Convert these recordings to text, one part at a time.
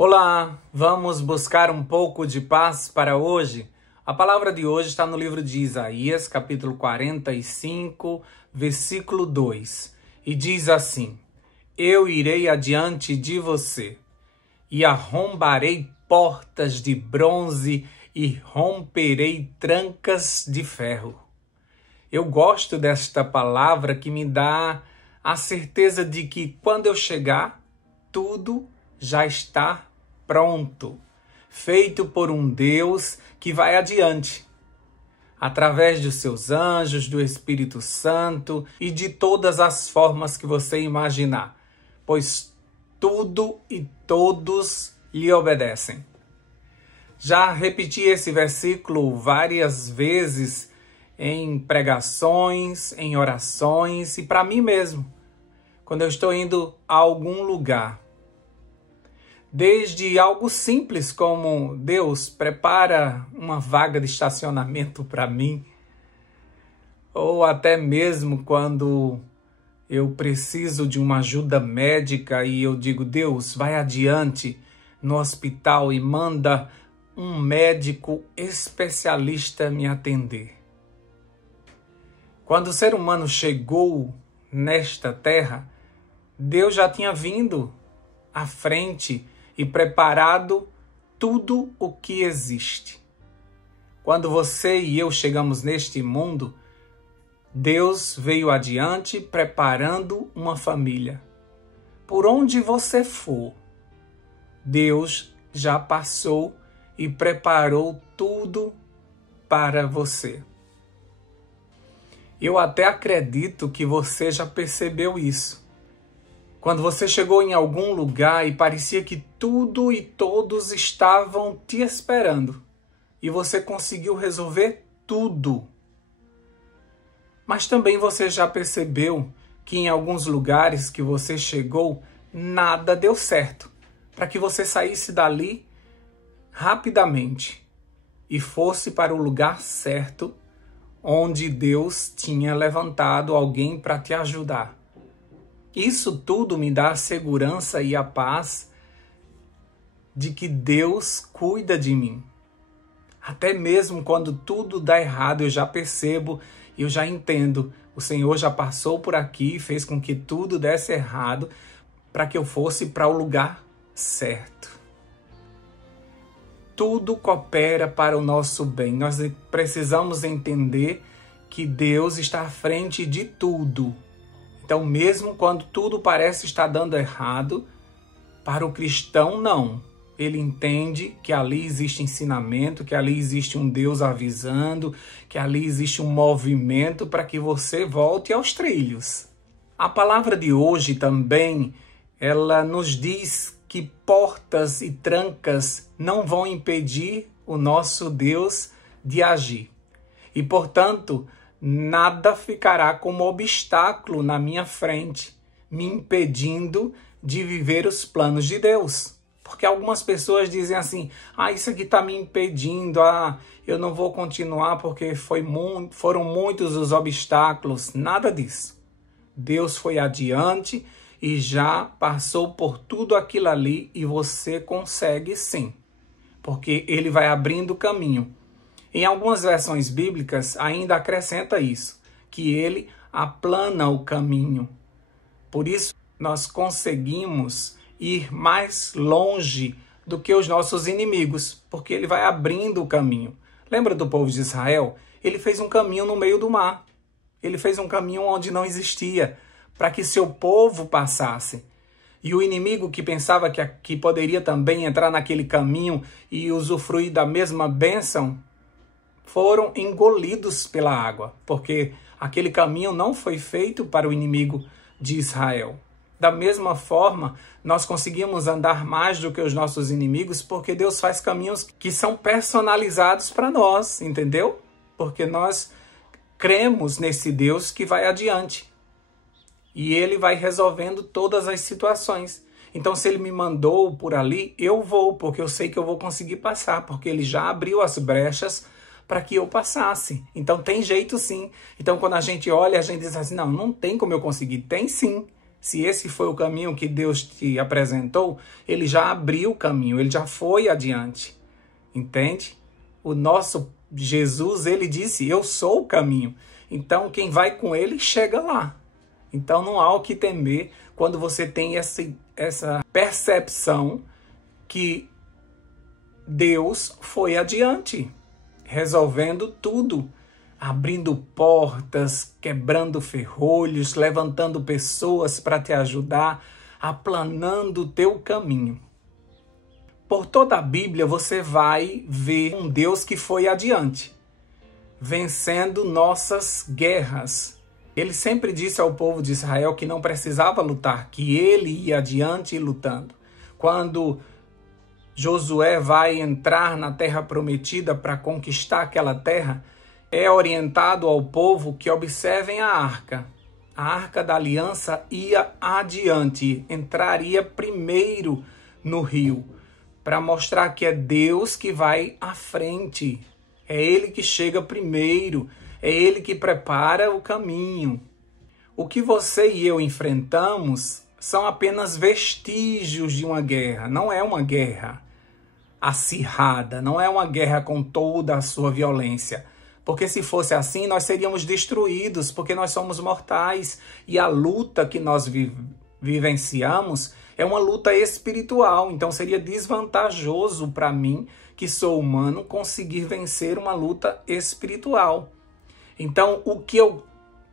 Olá, vamos buscar um pouco de paz para hoje? A palavra de hoje está no livro de Isaías, capítulo 45, versículo 2. E diz assim: Eu irei adiante de você e arrombarei portas de bronze e romperei trancas de ferro. Eu gosto desta palavra que me dá a certeza de que quando eu chegar, tudo já está pronto, feito por um Deus que vai adiante, através dos seus anjos, do Espírito Santo e de todas as formas que você imaginar, pois tudo e todos lhe obedecem. Já repeti esse versículo várias vezes em pregações, em orações e para mim mesmo, quando eu estou indo a algum lugar. Desde algo simples como Deus prepara uma vaga de estacionamento para mim, ou até mesmo quando eu preciso de uma ajuda médica e eu digo: Deus, vai adiante no hospital e manda um médico especialista me atender. Quando o ser humano chegou nesta terra, Deus já tinha vindo à frente e preparado tudo o que existe. Quando você e eu chegamos neste mundo, Deus veio adiante preparando uma família. Por onde você for, Deus já passou e preparou tudo para você. Eu até acredito que você já percebeu isso. Quando você chegou em algum lugar e parecia que tudo e todos estavam te esperando e você conseguiu resolver tudo. Mas também você já percebeu que em alguns lugares que você chegou, nada deu certo para que você saísse dali rapidamente e fosse para o lugar certo onde Deus tinha levantado alguém para te ajudar. Isso tudo me dá a segurança e a paz de que Deus cuida de mim. Até mesmo quando tudo dá errado, eu já percebo, eu já entendo. O Senhor já passou por aqui e fez com que tudo desse errado para que eu fosse para o lugar certo. Tudo coopera para o nosso bem. Nós precisamos entender que Deus está à frente de tudo. Então, mesmo quando tudo parece estar dando errado, para o cristão, não. Ele entende que ali existe ensinamento, que ali existe um Deus avisando, que ali existe um movimento para que você volte aos trilhos. A palavra de hoje também, ela nos diz que portas e trancas não vão impedir o nosso Deus de agir. E, portanto, nada ficará como obstáculo na minha frente, me impedindo de viver os planos de Deus. Porque algumas pessoas dizem assim: isso aqui está me impedindo, eu não vou continuar porque foram muitos os obstáculos. Nada disso. Deus foi adiante e já passou por tudo aquilo ali e você consegue sim, porque Ele vai abrindo o caminho. Em algumas versões bíblicas ainda acrescenta isso, que Ele aplana o caminho. Por isso nós conseguimos ir mais longe do que os nossos inimigos, porque Ele vai abrindo o caminho. Lembra do povo de Israel? Ele fez um caminho no meio do mar. Ele fez um caminho onde não existia, para que seu povo passasse. E o inimigo que pensava que poderia também entrar naquele caminho e usufruir da mesma bênção, foram engolidos pela água, porque aquele caminho não foi feito para o inimigo de Israel. Da mesma forma, nós conseguimos andar mais do que os nossos inimigos, porque Deus faz caminhos que são personalizados para nós, entendeu? Porque nós cremos nesse Deus que vai adiante. E Ele vai resolvendo todas as situações. Então, se Ele me mandou por ali, eu vou, porque eu sei que eu vou conseguir passar, porque Ele já abriu as brechas para que eu passasse. Então, tem jeito sim. Então, quando a gente olha, a gente diz assim: não tem como eu conseguir. Tem sim. Se esse foi o caminho que Deus te apresentou, ele já abriu o caminho, ele já foi adiante. Entende? O nosso Jesus, ele disse, eu sou o caminho. Então, quem vai com ele, chega lá. Então, não há o que temer quando você tem essa percepção que Deus foi adiante, resolvendo tudo, abrindo portas, quebrando ferrolhos, levantando pessoas para te ajudar, aplanando o teu caminho. Por toda a Bíblia você vai ver um Deus que foi adiante, vencendo nossas guerras. Ele sempre disse ao povo de Israel que não precisava lutar, que ele ia adiante lutando. Quando Josué vai entrar na terra prometida para conquistar aquela terra, é orientado ao povo que observem a arca. A arca da aliança ia adiante, entraria primeiro no rio, para mostrar que é Deus que vai à frente. É Ele que chega primeiro, é Ele que prepara o caminho. O que você e eu enfrentamos são apenas vestígios de uma guerra, não é uma guerra acirrada, não é uma guerra com toda a sua violência. Porque se fosse assim, nós seríamos destruídos, porque nós somos mortais. E a luta que nós vivenciamos é uma luta espiritual. Então seria desvantajoso para mim, que sou humano, conseguir vencer uma luta espiritual. Então o que eu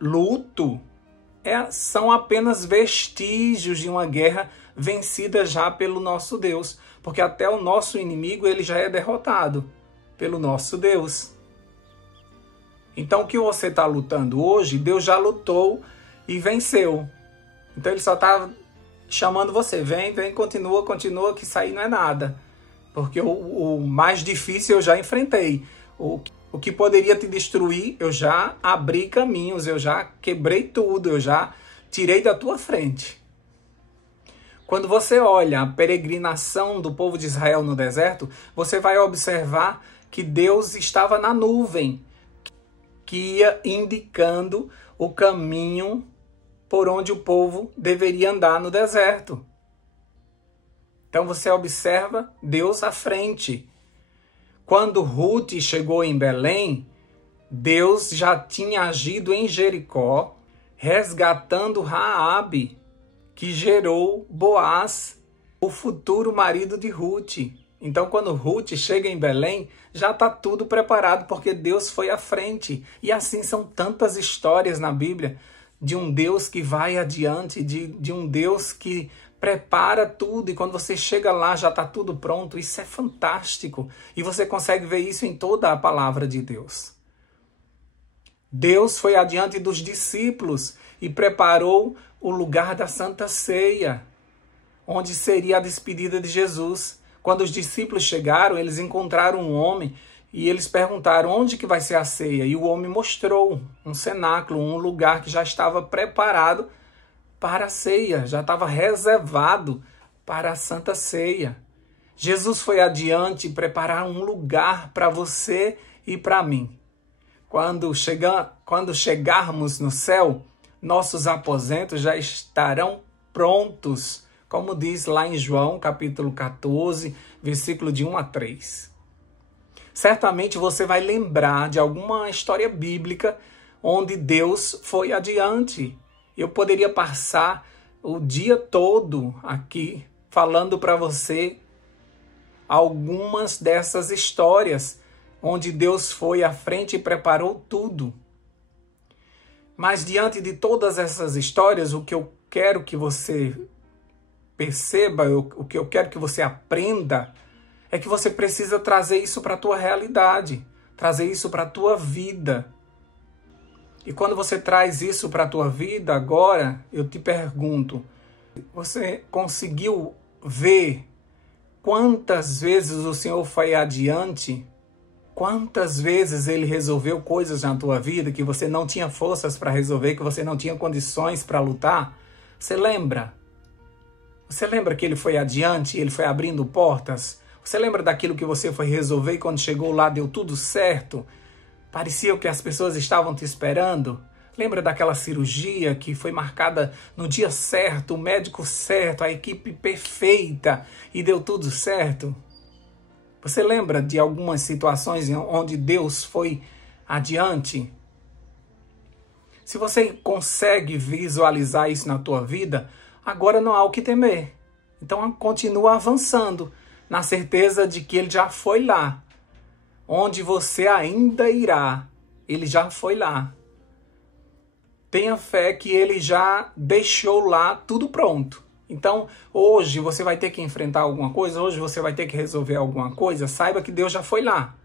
luto são apenas vestígios de uma guerra vencida já pelo nosso Deus. Porque até o nosso inimigo ele já é derrotado pelo nosso Deus. Então o que você está lutando hoje, Deus já lutou e venceu. Então ele só está chamando você, vem, continua, que isso aí não é nada. Porque o mais difícil eu já enfrentei. O que poderia te destruir, eu já abri caminhos, eu já quebrei tudo, eu já tirei da tua frente. Quando você olha a peregrinação do povo de Israel no deserto, você vai observar que Deus estava na nuvem, que ia indicando o caminho por onde o povo deveria andar no deserto. Então você observa Deus à frente. Quando Ruth chegou em Belém, Deus já tinha agido em Jericó, resgatando Raabe, que gerou Boaz, o futuro marido de Ruth. Então, quando Ruth chega em Belém, já está tudo preparado, porque Deus foi à frente. E assim são tantas histórias na Bíblia de um Deus que vai adiante, de um Deus que prepara tudo. E quando você chega lá, já está tudo pronto. Isso é fantástico. E você consegue ver isso em toda a palavra de Deus. Deus foi adiante dos discípulos e preparou o lugar da Santa Ceia, onde seria a despedida de Jesus. Quando os discípulos chegaram, eles encontraram um homem e eles perguntaram onde que vai ser a ceia. E o homem mostrou um cenáculo, um lugar que já estava preparado para a ceia, já estava reservado para a Santa Ceia. Jesus foi adiante preparar um lugar para você e para mim. Quando chegarmos no céu, nossos aposentos já estarão prontos, como diz lá em João, capítulo 14, versículo de 1 a 3. Certamente você vai lembrar de alguma história bíblica onde Deus foi adiante. Eu poderia passar o dia todo aqui falando para você algumas dessas histórias onde Deus foi à frente e preparou tudo. Mas diante de todas essas histórias, o que eu quero que você perceba, o que eu quero que você aprenda, é que você precisa trazer isso para a tua realidade, trazer isso para a tua vida. E quando você traz isso para a tua vida agora, eu te pergunto, você conseguiu ver quantas vezes o Senhor foi adiante? Quantas vezes Ele resolveu coisas na tua vida que você não tinha forças para resolver, que você não tinha condições para lutar? Você lembra? Você lembra que Ele foi adiante, Ele foi abrindo portas? Você lembra daquilo que você foi resolver e quando chegou lá deu tudo certo? Parecia que as pessoas estavam te esperando? Lembra daquela cirurgia que foi marcada no dia certo, o médico certo, a equipe perfeita e deu tudo certo? Você lembra de algumas situações onde Deus foi adiante? Se você consegue visualizar isso na tua vida, agora não há o que temer. Então continua avançando, na certeza de que Ele já foi lá. Onde você ainda irá, Ele já foi lá. Tenha fé que Ele já deixou lá tudo pronto. Então, hoje você vai ter que enfrentar alguma coisa, hoje você vai ter que resolver alguma coisa, saiba que Deus já foi lá.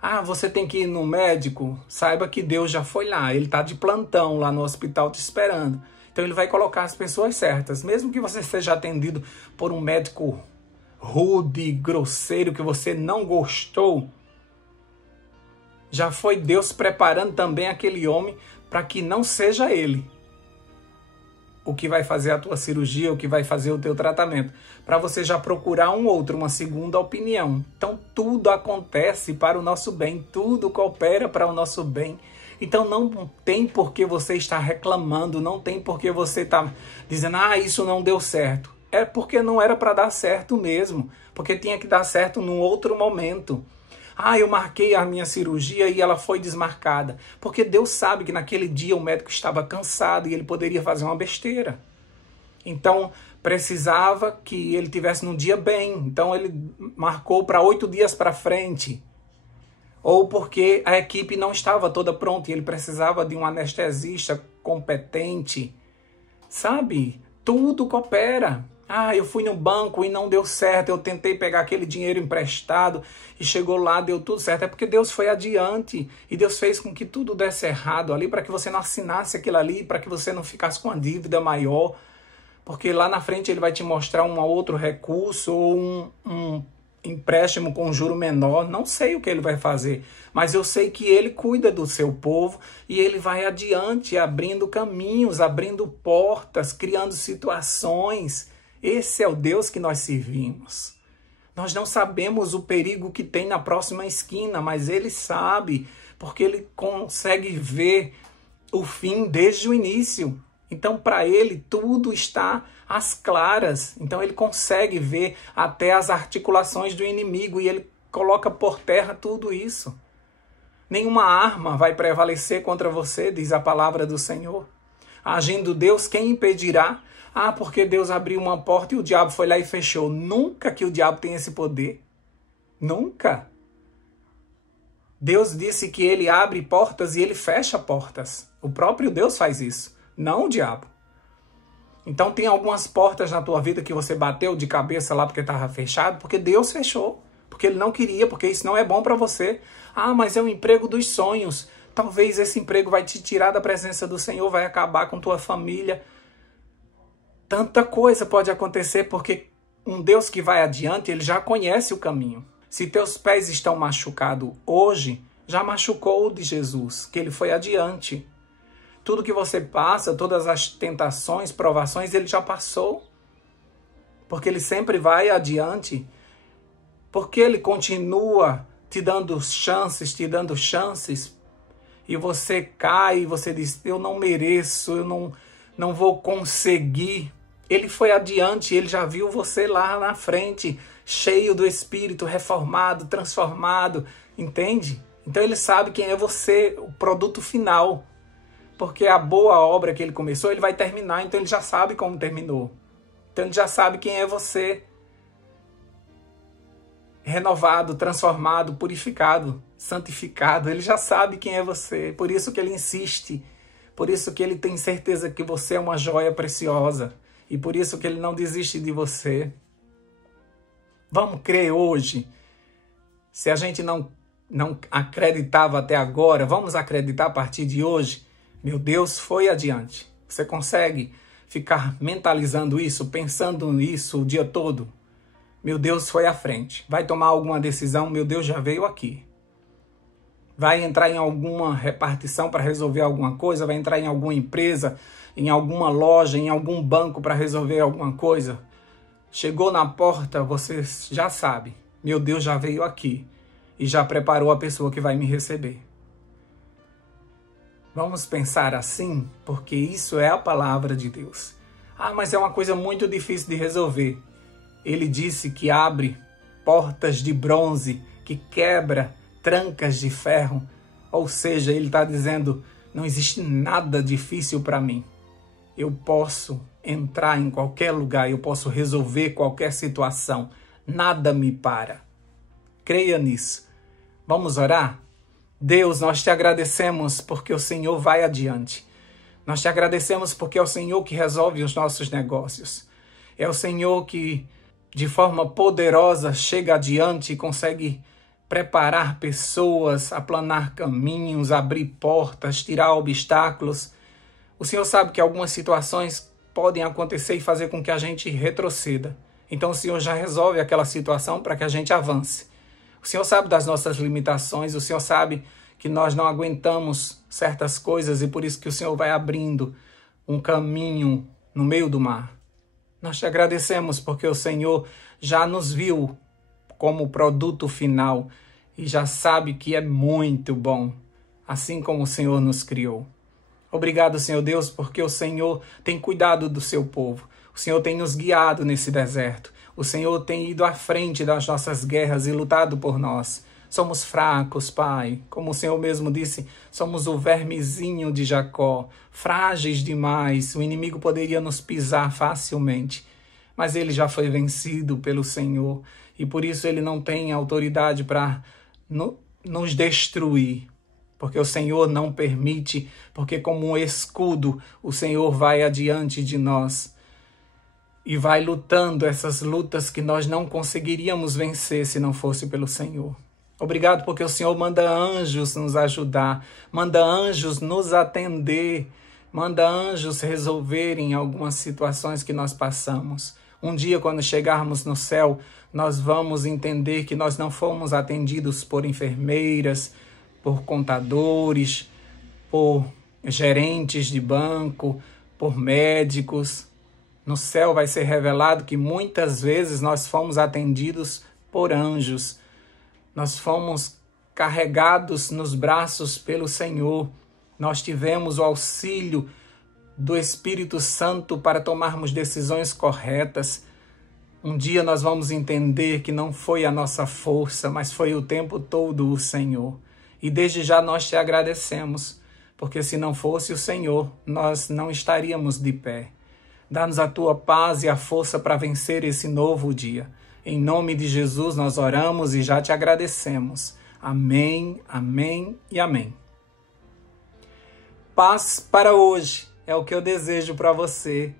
Ah, você tem que ir no médico, saiba que Deus já foi lá. Ele está de plantão lá no hospital te esperando. Então Ele vai colocar as pessoas certas. Mesmo que você seja atendido por um médico rude, grosseiro, que você não gostou, já foi Deus preparando também aquele homem para que não seja ele o que vai fazer a tua cirurgia, o que vai fazer o teu tratamento, para você já procurar um outro, uma segunda opinião. Então tudo acontece para o nosso bem, tudo coopera para o nosso bem. Então não tem por que você estar reclamando, não tem por que você estar dizendo, isso não deu certo. É porque não era para dar certo mesmo, porque tinha que dar certo num outro momento. Eu marquei a minha cirurgia e ela foi desmarcada. Porque Deus sabe que naquele dia o médico estava cansado e ele poderia fazer uma besteira. Então, precisava que ele tivesse num dia bem. Então, ele marcou para 8 dias para frente. Ou porque a equipe não estava toda pronta e ele precisava de um anestesista competente. Sabe? Tudo coopera. Eu fui no banco e não deu certo, eu tentei pegar aquele dinheiro emprestado e chegou lá, deu tudo certo. É porque Deus foi adiante e Deus fez com que tudo desse errado ali para que você não assinasse aquilo ali, para que você não ficasse com uma dívida maior, porque lá na frente Ele vai te mostrar um outro recurso ou um empréstimo com juro menor. Não sei o que Ele vai fazer, mas eu sei que Ele cuida do seu povo e Ele vai adiante, abrindo caminhos, abrindo portas, criando situações. Esse é o Deus que nós servimos. Nós não sabemos o perigo que tem na próxima esquina, mas Ele sabe, porque Ele consegue ver o fim desde o início. Então, para Ele, tudo está às claras. Então, Ele consegue ver até as articulações do inimigo e Ele coloca por terra tudo isso. Nenhuma arma vai prevalecer contra você, diz a palavra do Senhor. Agindo Deus, quem impedirá? Porque Deus abriu uma porta e o diabo foi lá e fechou. Nunca que o diabo tenha esse poder. Nunca. Deus disse que Ele abre portas e Ele fecha portas. O próprio Deus faz isso, não o diabo. Então tem algumas portas na tua vida que você bateu de cabeça lá porque estava fechado, porque Deus fechou. Porque Ele não queria, porque isso não é bom para você. Mas é o emprego dos sonhos. Talvez esse emprego vai te tirar da presença do Senhor, vai acabar com tua família. Tanta coisa pode acontecer porque um Deus que vai adiante, Ele já conhece o caminho. Se teus pés estão machucados hoje, já machucou o de Jesus, que Ele foi adiante. Tudo que você passa, todas as tentações, provações, Ele já passou. Porque Ele sempre vai adiante. Porque Ele continua te dando chances, e você cai, e você diz, eu não mereço, eu não vou conseguir. Ele foi adiante, Ele já viu você lá na frente, cheio do Espírito, reformado, transformado, entende? Então Ele sabe quem é você, o produto final. Porque a boa obra que Ele começou, Ele vai terminar, então Ele já sabe como terminou. Então Ele já sabe quem é você. Renovado, transformado, purificado, santificado. Ele já sabe quem é você. Por isso que Ele insiste. Por isso que Ele tem certeza que você é uma joia preciosa. E por isso que Ele não desiste de você. Vamos crer hoje. Se a gente não acreditava até agora, vamos acreditar a partir de hoje. Meu Deus foi adiante. Você consegue ficar mentalizando isso, pensando nisso o dia todo? Meu Deus foi à frente. Vai tomar alguma decisão? Meu Deus já veio aqui. Vai entrar em alguma repartição para resolver alguma coisa? Vai entrar em alguma empresa, em alguma loja, em algum banco para resolver alguma coisa? Chegou na porta, você já sabe. Meu Deus já veio aqui e já preparou a pessoa que vai me receber. Vamos pensar assim, porque isso é a palavra de Deus. Ah, mas é uma coisa muito difícil de resolver. Ele disse que abre portas de bronze, que quebra trancas de ferro. Ou seja, ele está dizendo, não existe nada difícil para mim. Eu posso entrar em qualquer lugar, eu posso resolver qualquer situação. Nada me para. Creia nisso. Vamos orar? Deus, nós te agradecemos porque o Senhor vai adiante. Nós te agradecemos porque é o Senhor que resolve os nossos negócios. É o Senhor que, de forma poderosa, chega adiante e consegue preparar pessoas, aplanar caminhos, abrir portas, tirar obstáculos. O Senhor sabe que algumas situações podem acontecer e fazer com que a gente retroceda. Então o Senhor já resolve aquela situação para que a gente avance. O Senhor sabe das nossas limitações, o Senhor sabe que nós não aguentamos certas coisas e por isso que o Senhor vai abrindo um caminho no meio do mar. Nós te agradecemos porque o Senhor já nos viu como produto final e já sabe que é muito bom, assim como o Senhor nos criou. Obrigado, Senhor Deus, porque o Senhor tem cuidado do seu povo. O Senhor tem nos guiado nesse deserto. O Senhor tem ido à frente das nossas guerras e lutado por nós. Somos fracos, Pai. Como o Senhor mesmo disse, somos o vermezinho de Jacó, frágeis demais. O inimigo poderia nos pisar facilmente, mas ele já foi vencido pelo Senhor e por isso ele não tem autoridade para nos destruir, porque o Senhor não permite, porque como um escudo o Senhor vai adiante de nós e vai lutando essas lutas que nós não conseguiríamos vencer se não fosse pelo Senhor. Obrigado porque o Senhor manda anjos nos ajudar, manda anjos nos atender, manda anjos resolverem algumas situações que nós passamos. Um dia, quando chegarmos no céu, nós vamos entender que nós não fomos atendidos por enfermeiras, por contadores, por gerentes de banco, por médicos. No céu vai ser revelado que muitas vezes nós fomos atendidos por anjos. Nós fomos carregados nos braços pelo Senhor. Nós tivemos o auxílio do Espírito Santo para tomarmos decisões corretas. Um dia nós vamos entender que não foi a nossa força, mas foi o tempo todo o Senhor. E desde já nós te agradecemos, porque se não fosse o Senhor, nós não estaríamos de pé. Dá-nos a tua paz e a força para vencer esse novo dia. Em nome de Jesus nós oramos e já te agradecemos. Amém, amém e amém. Paz para hoje é o que eu desejo para você.